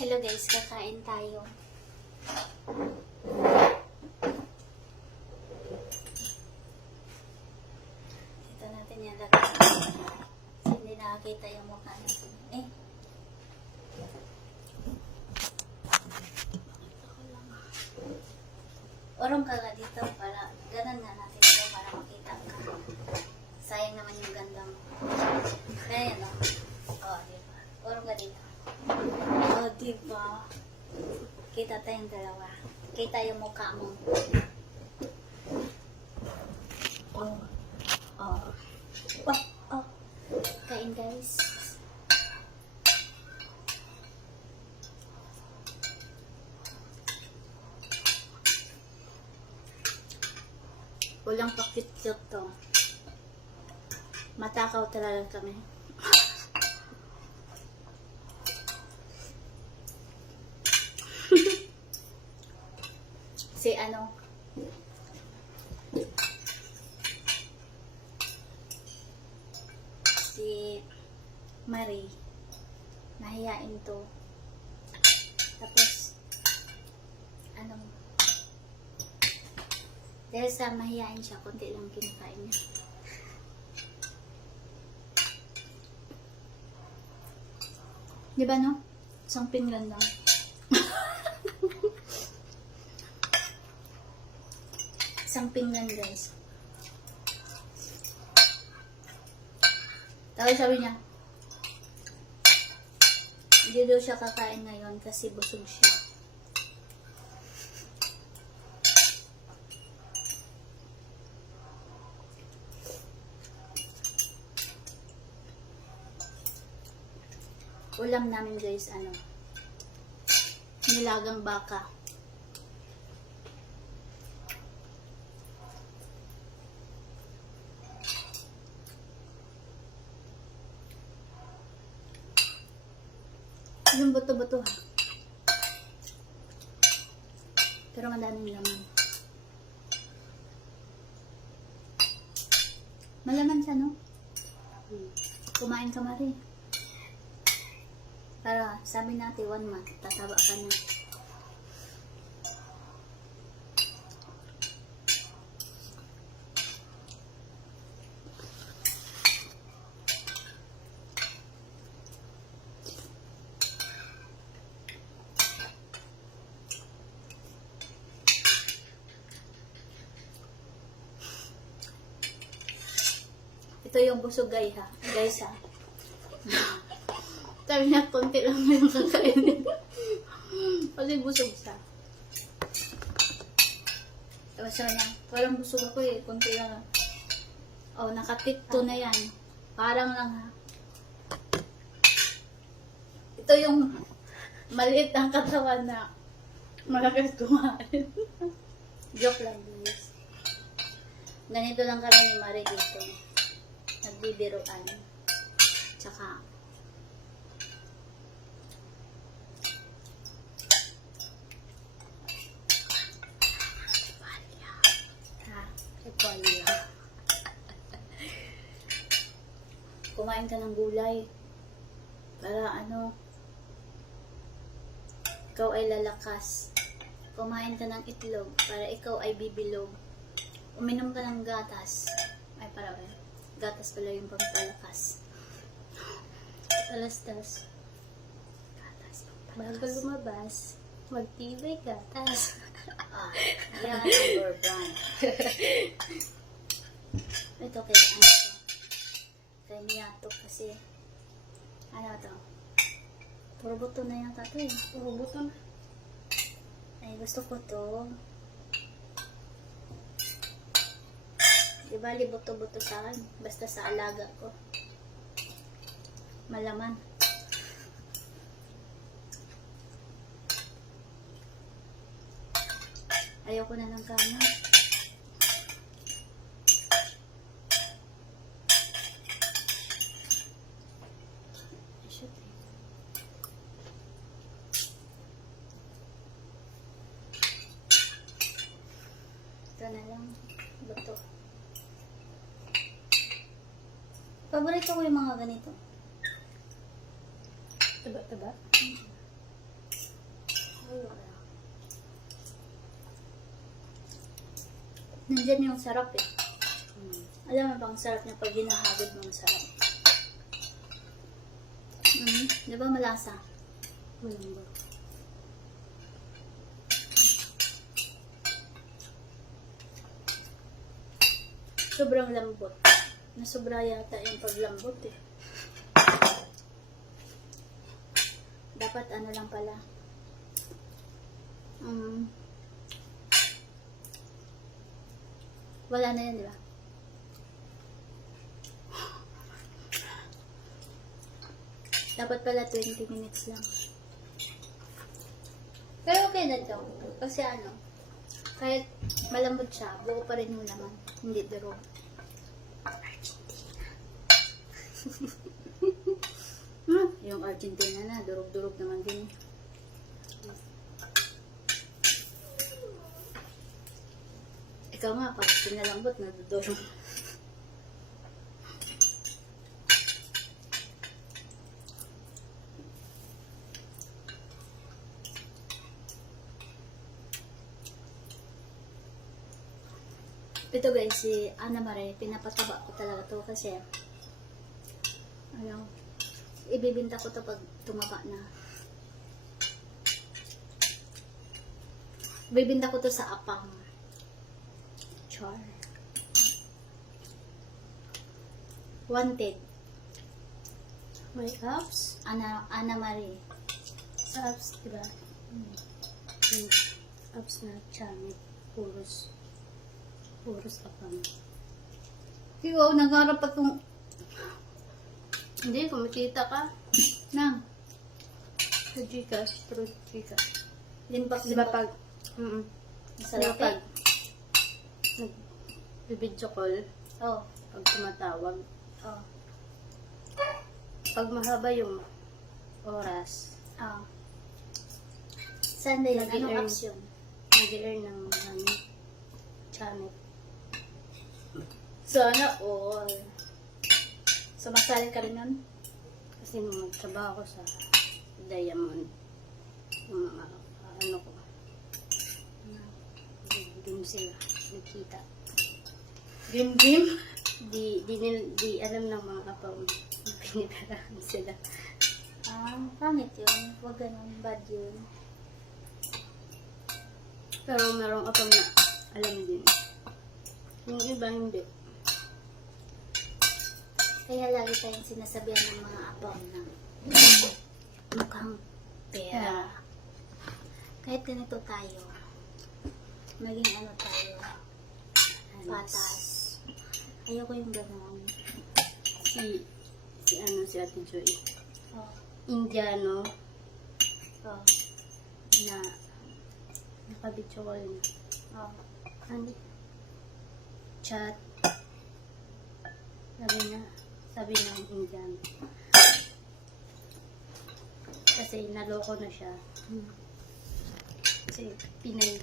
Hello guys, kakain tayo. Dito natin yan lagay. Hindi nakakita yung mukha natin. Orong ka nga dito para ganun nga natin ito para makita ka. Sayang naman yung ganda mo. Kaya no? Oh, diba? Orong ka dito. Oh, diba? Kita tayong dalawa. Kita yung mukha mo. Oh. Oh. Oh. Oh. Kain guys. Walang pakit-cute to. Matakaw talaga kami. Si ano? Si Marie. Nahiyain to. Tapos, anong dahil sa mahihain siya, konti lang kinakain niya. Di ba no? Isang pinggan lang. Isang pinggan guys. Tapos sabi niya, hindi daw siya kakain ngayon kasi busog siya. Ulam namin guys, ano, nilagang baka. Yung buto-buto ha. Pero madaming laman. Malaman siya, no? Kumain ka, Marie. Para sabi natin 1 month, tataba ka na. Ito yung busog guys ha. Guys ha. Sabi niya, konti lang na yung kakainin. Kasi busog siya. Tapos sabi niya, parang busog ako eh, konti lang. Oh, nakatito na yan. Parang lang ha. Ito yung maliit ang katawan na malakas kumain. Joke lang guys. Ganito lang kami ni Marie dito. Nagbibiruan. Tsaka, kumain ka ng gulay para ano, ikaw ay lalakas. Kumain ka ng itlog para ikaw ay bibilog. Uminom ka ng gatas. Ay para gatas pala yung pampalakas. Talastas. Gatas yung bago lumabas, magtibay gatas. Yan ang number brand. Ito kay ano to? Kay Miyato kasi ano to? Puro buto na yata to eh. Puro buto na. Ay gusto ko to. Di bali buto-buto sa akin. Basta sa alaga ko. Malaman. Ayoko na ng kanin. Ito na lang. Buto. Paborito ko yung mga ganito. Taba-taba? Ay, wala. Nandyan yung sarap eh. Alam mo bang sarap niya pag hinahagod mo, masarap. Di ba malasa? Malambot. Sobrang lambot. Nasobra yata yung paglambot eh. Dapat ano lang pala. Wala na yan, di ba? Dapat pala 20 minutes lang. Pero okay na to. Kasi ano, kahit malambot siya, buo pa rin yung laman. Hindi durog. Yung Argentina na, durog-durog naman din. Ikaw nga, pag pinalambot, nadudurog. Ito guys, si Ana Marie, pinapataba ko talaga to kasi ano, ibibinta ko to pag tumaba na. Ibibinta ko to sa apang. Char. Wanted. May apps? Ana Marie. Sa apps, diba? Yung apps na channel. Puros apang. Ikaw, nagharap akong Hindi, kumikita ka. nang. Sa Gcash, through Gcash. Limpak, Diba limpak. pag, Sa diba lapit. pag, nag-video call, Oh. pag tumatawag, Oh. pag mahaba yung oras, Oh. Saan na yun? Anong Nag-i-earn. apps yun? nag-earn ng channel. Sana all. Sumasali ka rin nun? Kasi nung nagtrabaho ko sa Diamond, yung mga ano ko, doon sila nakita. Game? Di alam ng mga kapag piniperahan sila. Ah, pangit yun. Huwag ganun. Bad yun. Pero merong kapag na alam din. Yung iba hindi. Kaya lagi tayong sinasabihan ng mga apaw na mukhang pera. Kahit ganito tayo, maging ano tayo, patas. Ayoko yung gano'n. Si Ate Joy, Oh, Indiano, oh, na nakabidyo ko yun. oh. Ano? Chat. Sabi ng Indian. Kasi naloko na siya. Kasi Pinay